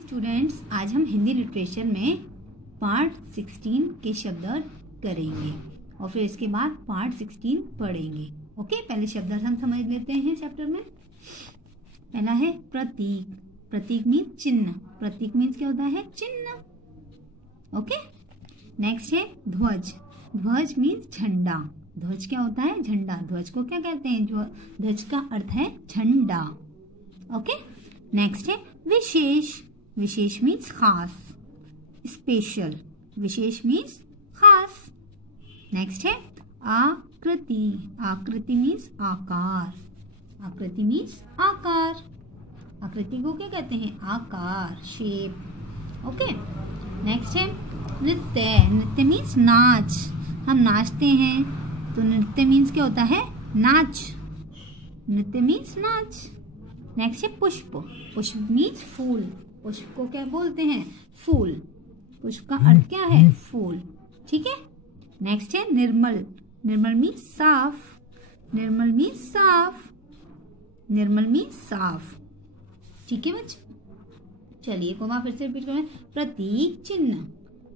Students, आज हम Hindi literature में पार्ट 16 के शब्दार्थ करेंगे और फिर इसके बाद पार्ट 16 पढ़ेंगे। ओके, पहले शब्दार्थ हम समझ लेते हैं चैप्टर में। पहला है प्रतीक। प्रतीक मीन्स चिन्ह। प्रतीक मीन्स क्या होता है? चिन्ह। ओके, नेक्स्ट है ध्वज। ध्वज मीन्स झंडा। ध्वज क्या होता है? झंडा। ध्वज को क्या कहते हैं? ध्वज का अर्थ है झंडा। ओके, नेक्स्ट है विशेष। विशेष मीन्स खास, स्पेशल। विशेष मीन्स खास। नेक्स्ट है आकृति। आकृति मीन्स आकार। आकृति मीन्स आकार। आकृति को क्या कहते हैं? आकार, शेप। ओके, नेक्स्ट है नृत्य। नृत्य मीन्स नाच। हम नाचते हैं तो नृत्य मीन्स क्या होता है? नाच। नृत्य मीन्स नाच। नेक्स्ट है पुष्प। पुष्प मीन्स फूल। पुष्प को क्या बोलते हैं? फूल। पुष्प का अर्थ क्या है? फूल। ठीक है। नेक्स्ट है निर्मल। निर्मल मीन्स साफ। निर्मल मीन्स साफ। निर्मल मीन्स साफ। ठीक है बच्चों, चलिए को फिर से रिपीट करें। प्रतीक, चिन्ह।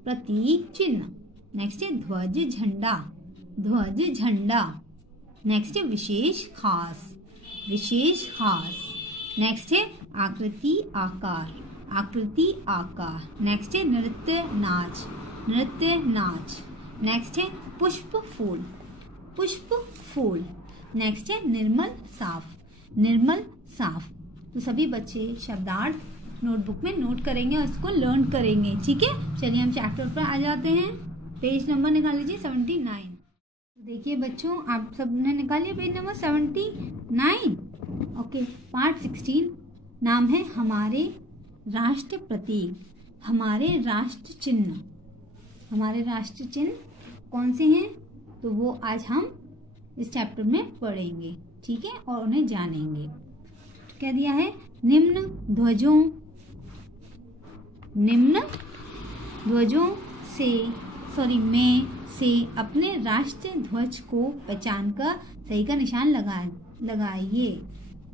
प्रतीक, चिन्ह। नेक्स्ट है ध्वज, झंडा। ध्वज, झंडा। नेक्स्ट है विशेष, खास। विशेष, खास। नेक्स्ट है आकृति, आकार। आकृति, आकार। नेक्स्ट है नृत्य, नाच। नृत्य, नाच। नेक्स्ट है पुष्प, फूल। पुष्प, फूल। नेक्स्ट है निर्मल, साफ। निर्मल, साफ। तो सभी बच्चे शब्दार्थ नोटबुक में नोट करेंगे और इसको लर्न करेंगे। ठीक है, चलिए हम चैप्टर पर आ जाते हैं। पेज नंबर निकाल लीजिए 79। देखिए बच्चों, आप सबने निकाल लिया पेज नंबर 79। ओके, पार्ट 16 नाम है हमारे राष्ट्र प्रतीक। हमारे राष्ट्र चिन्ह। हमारे राष्ट्र चिन्ह कौन से हैं? तो वो आज हम इस चैप्टर में पढ़ेंगे। ठीक है, और उन्हें जानेंगे। क्या दिया है? निम्न ध्वजों। निम्न ध्वजों में से अपने राष्ट्रीय ध्वज को पहचान कर सही का निशान लगाइए।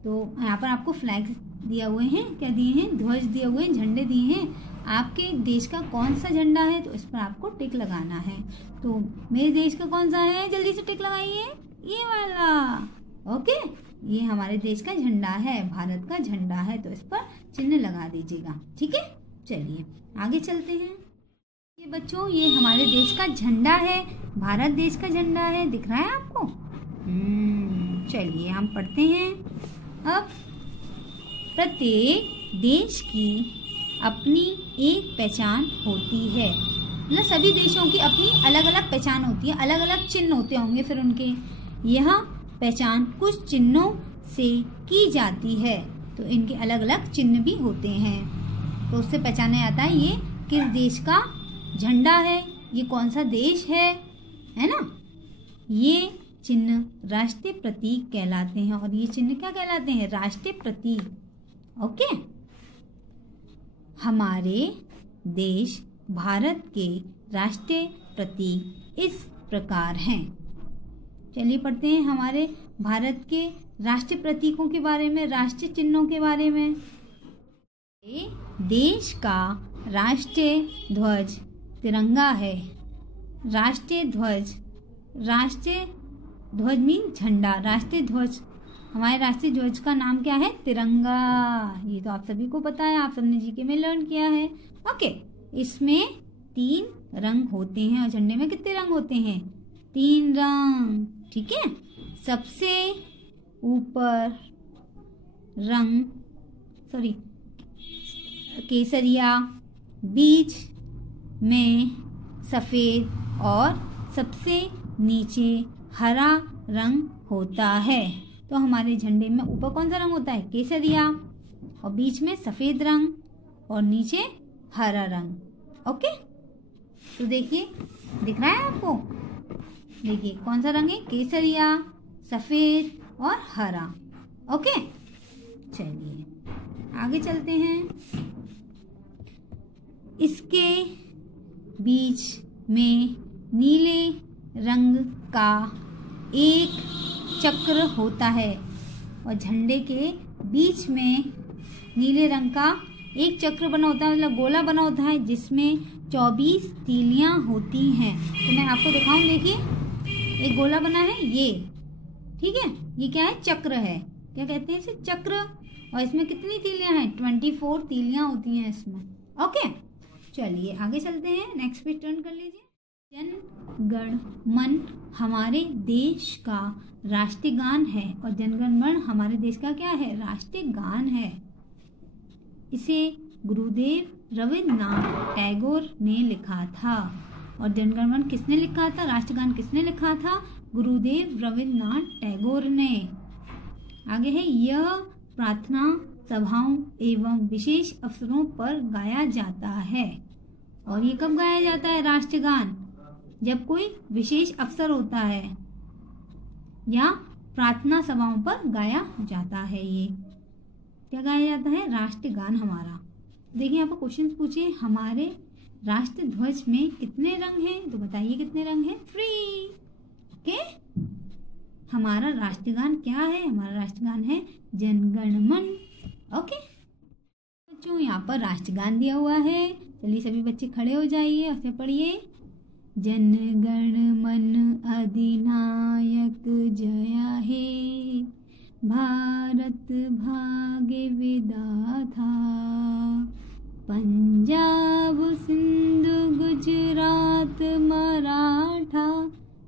तो यहाँ पर आपको फ्लैग्स दिया हुए हैं। क्या दिए हैं? ध्वज दिए हुए हैं, झंडे दिए हैं। आपके देश का कौन सा झंडा है तो इस पर आपको टिक लगाना है। तो मेरे देश का कौन सा है? जल्दी से टिक लगाइए, ये वाला। ओके, ये हमारे देश का झंडा है, भारत का झंडा है, तो इस पर चिन्ह लगा दीजिएगा। ठीक है, चलिए आगे चलते हैं। ये बच्चों, ये हमारे देश का झंडा है, भारत देश का झंडा है। दिख रहा है आपको? चलिए हम पढ़ते हैं अब। प्रत्येक देश की अपनी एक पहचान होती है। मतलब सभी देशों की अपनी अलग अलग पहचान होती है, अलग अलग चिन्ह होते होंगे फिर उनके। यह पहचान कुछ चिन्हों से की जाती है, तो इनके अलग अलग चिन्ह भी होते हैं। तो उससे पहचाना जाता है ये किस देश का झंडा है, ये कौन सा देश है ना। ये चिन्ह राष्ट्रीय प्रतीक कहलाते हैं। और ये चिन्ह क्या कहलाते हैं? राष्ट्रीय प्रतीक। ओके, हमारे देश भारत के राष्ट्रीय प्रतीक इस प्रकार हैं। चलिए पढ़ते हैं हमारे भारत के राष्ट्रीय प्रतीकों के बारे में, राष्ट्रीय चिन्हों के बारे में। देश का राष्ट्रीय ध्वज तिरंगा है। राष्ट्रीय ध्वज। राष्ट्रीय ध्वज मीन झंडा। राष्ट्रीय ध्वज, हमारे राष्ट्रीय ध्वज का नाम क्या है? तिरंगा। ये तो आप सभी को पता है, आप सबने जीके में लर्न किया है। ओके, इसमें 3 रंग होते हैं। और झंडे में कितने रंग होते हैं? 3 रंग। ठीक है, सबसे ऊपर रंग केसरिया, बीच में सफेद और सबसे नीचे हरा रंग होता है। तो हमारे झंडे में ऊपर कौन सा रंग होता है? केसरिया, और बीच में सफेद रंग और नीचे हरा रंग। ओके, तो देखिए दिख रहा है आपको? देखिए कौन सा रंग है? केसरिया, सफेद और हरा। ओके, चलिए आगे चलते हैं। इसके बीच में नीले रंग का एक चक्र होता है। और झंडे के बीच में नीले रंग का एक चक्र बना होता है, मतलब गोला बना होता है जिसमें 24 तीलियां होती हैं। तो मैं आपको दिखाऊं, देखिए एक गोला बना है ये, ठीक है, ये क्या है, चक्र है, क्या कहते हैं इसे, चक्र। और इसमें कितनी तीलियां हैं, 24 तीलियां होती हैं इसमें। ओके, चलिए आगे चलते हैं, नेक्स्ट पेज टर्न कर लीजिए। जन गण मन हमारे देश का राष्ट्रीय गान है, और जनगण मन हमारे देश का क्या है, राष्ट्रीय गान है। इसे गुरुदेव रविन्द्रनाथ टैगोर ने लिखा था। और जनगण मन किसने लिखा था, राष्ट्रगान किसने लिखा था, गुरुदेव रविन्द्रनाथ टैगोर ने। आगे है, यह प्रार्थना सभाओं एवं विशेष अवसरों पर गाया जाता है। और ये कब गाया जाता है राष्ट्रगान, जब कोई विशेष अवसर होता है या प्रार्थना सभाओं पर गाया जाता है। ये क्या गाया जाता है, राष्ट्रगान हमारा। देखिए यहाँ पर क्वेश्चन पूछे, हमारे राष्ट्र ध्वज में कितने रंग हैं, तो बताइए कितने रंग हैं, 3। ओके, हमारा राष्ट्रगान क्या है, हमारा राष्ट्रगान है जनगण मन। ओके बच्चों, यहाँ पर राष्ट्रगान दिया हुआ है। चलिए सभी बच्चे खड़े हो जाइए और फिर पढ़िए। जनगण मन अधिनायक जया हे, भारत भाग्य विधाता, पंजाब सिंध गुजरात मराठा,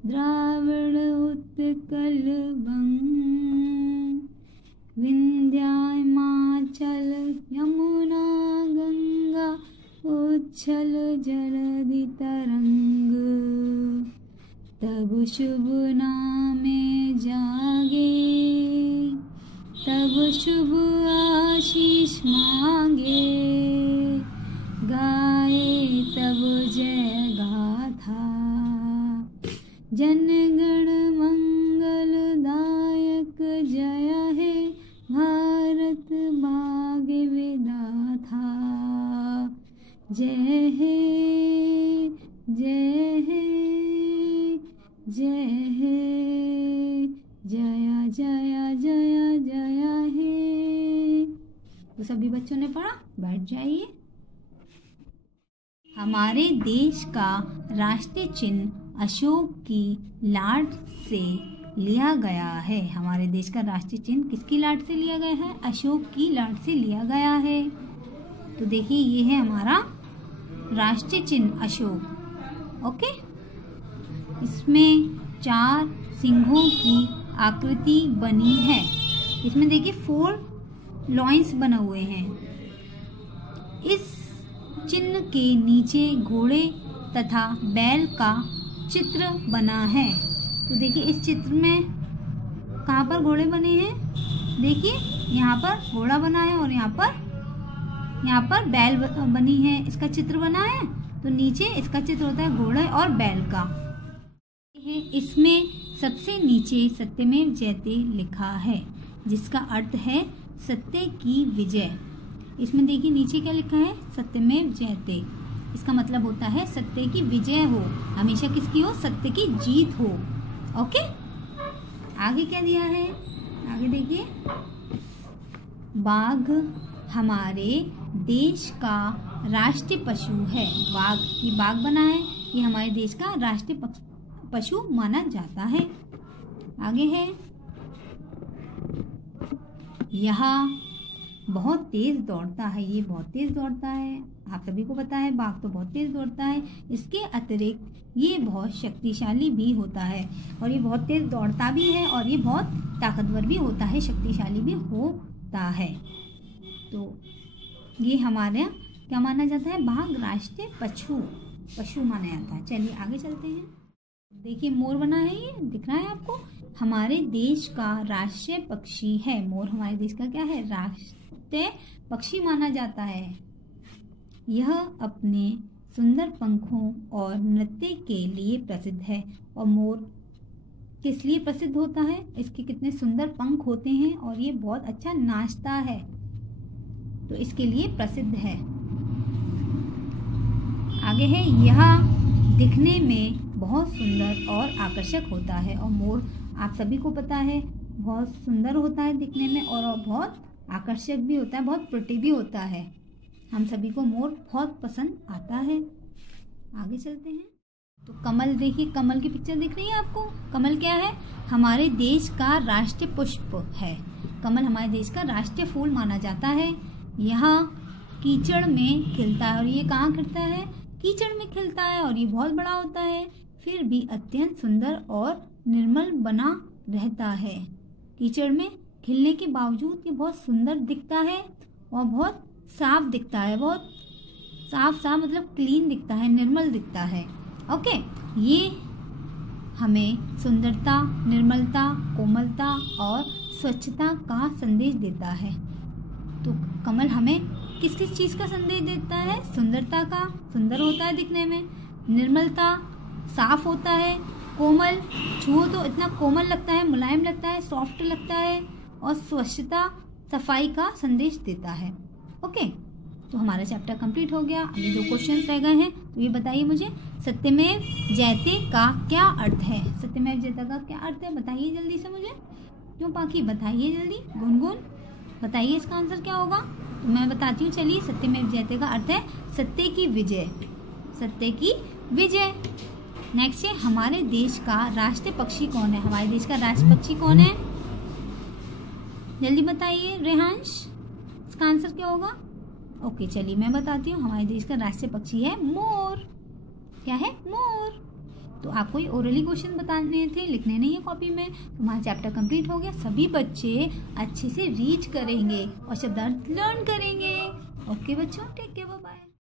द्राविड़ उत्कल बंग, विंध्या हिमाचल यमुना गंगा, उच्छल जलधि तरंग, तब शुभ नामे जागे, तब शुभ आशीष मांगे, गाए तब जय गाथा, जनगण मंगलदायक जय हे, भारत भाग्य विधाता, जय हे जय हे जय हे, जया जया जया जया हे। तो सभी बच्चों ने पढ़ा, बैठ जाइए। हमारे देश का राष्ट्रीय चिन्ह अशोक की लाट से लिया गया है। हमारे देश का राष्ट्रीय चिन्ह किसकी लाट से लिया गया है, अशोक की लाट से लिया गया है। तो देखिए ये है हमारा राष्ट्रीय चिन्ह अशोक। ओके, इसमें 4 सिंहों की आकृति बनी है। इसमें देखिए 4 लॉइंस बने हुए हैं। इस चिन्ह के नीचे घोड़े तथा बैल का चित्र बना है। तो देखिए इस चित्र में कहाँ पर घोड़े बने हैं, देखिए यहाँ पर घोड़ा बना है और यहाँ पर बैल बनी है, इसका चित्र बना है। तो नीचे इसका चित्र होता है घोड़े और बैल का। इसमें सबसे नीचे सत्यमेव जयते लिखा है, जिसका अर्थ है सत्य की विजय। इसमें देखिए नीचे क्या लिखा है, सत्यमेव जयते। इसका मतलब होता है सत्य की विजय हो, हमेशा किसकी हो, सत्य की जीत हो। ओके, आगे क्या दिया है, आगे देखिए, बाघ हमारे देश का राष्ट्रीय पशु है। बाघ, ये बाघ बना है, ये हमारे देश का राष्ट्रीय पशु माना जाता है। आगे है, यह बहुत तेज दौड़ता है। ये बहुत तेज दौड़ता है, आप सभी को पता है बाघ तो बहुत तेज दौड़ता है। इसके अतिरिक्त ये बहुत शक्तिशाली भी होता है, और ये बहुत तेज दौड़ता भी है और ये बहुत ताकतवर भी होता है, शक्तिशाली भी होता है। तो ये हमारे क्या माना जाता है, बाघ राष्ट्रीय पशु माना जाता है। चलिए आगे चलते हैं। देखिए मोर बना है, ये दिख रहा है आपको, हमारे देश का राष्ट्रीय पक्षी है। मोर हमारे देश का क्या है, राष्ट्रीय पक्षी माना जाता है। यह अपने सुंदर पंखों और नृत्य के लिए प्रसिद्ध है। और मोर किस लिए प्रसिद्ध होता है, इसके कितने सुंदर पंख होते हैं और ये बहुत अच्छा नाचता है, तो इसके लिए प्रसिद्ध है। आगे है, यह दिखने में बहुत सुंदर और आकर्षक होता है। और मोर आप सभी को पता है बहुत सुंदर होता है दिखने में और बहुत आकर्षक भी होता है, बहुत प्रिटी भी होता है। हम सभी को मोर बहुत पसंद आता है। आगे चलते हैं। तो कमल देखिए, कमल की पिक्चर दिख रही है आपको। कमल क्या है? हमारे देश का राष्ट्रीय पुष्प है। कमल हमारे देश का राष्ट्रीय फूल माना जाता है। यह कीचड़ में खिलता है। और ये कहाँ खिलता है? कीचड़ में खिलता है और ये बहुत बड़ा होता है, फिर भी अत्यंत सुंदर और निर्मल बना रहता है। कीचड़ में खिलने के बावजूद ये बहुत सुंदर दिखता है और बहुत साफ दिखता है। बहुत साफ मतलब क्लीन दिखता है, निर्मल दिखता है। ओके, ये हमें सुंदरता, निर्मलता, कोमलता और स्वच्छता का संदेश देता है। तो कमल हमें किस किस चीज़ का संदेश देता है? सुंदरता का, सुंदर होता है दिखने में। निर्मलता, साफ होता है। कोमल, छुओ तो इतना कोमल लगता है, मुलायम लगता है, सॉफ्ट लगता है। और स्वच्छता, सफाई का संदेश देता है। ओके, तो हमारा चैप्टर कंप्लीट हो गया। अभी 2 क्वेश्चंस रह गए हैं। तो ये बताइए मुझे, सत्यमेव जयते का क्या अर्थ है? सत्यमेव जयते का क्या अर्थ है? बताइए जल्दी से मुझे। क्यों पाखी, बताइए जल्दी। गुनगुन बताइए इसका आंसर क्या होगा। तो मैं बताती हूँ, चलिए। सत्यमेव जयते का अर्थ है सत्य की विजय। सत्य की विजय। नेक्स्ट है, हमारे देश का राष्ट्रीय पक्षी कौन है? हमारे देश का राष्ट्रीय पक्षी कौन है? जल्दी बताइए रेहांश, इसका आंसर क्या होगा? ओके, चलिए मैं बताती हूँ। हमारे देश का राष्ट्रीय पक्षी है मोर। क्या है? मोर। तो आपको ये ओरली क्वेश्चन बताने थे, लिखने नहीं है कॉपी में। तो हमारा चैप्टर कंप्लीट हो गया। सभी बच्चे अच्छे से रीड करेंगे और शब्दार्थ लर्न करेंगे। ओके बच्चों, टेक केयर, बाय बाय।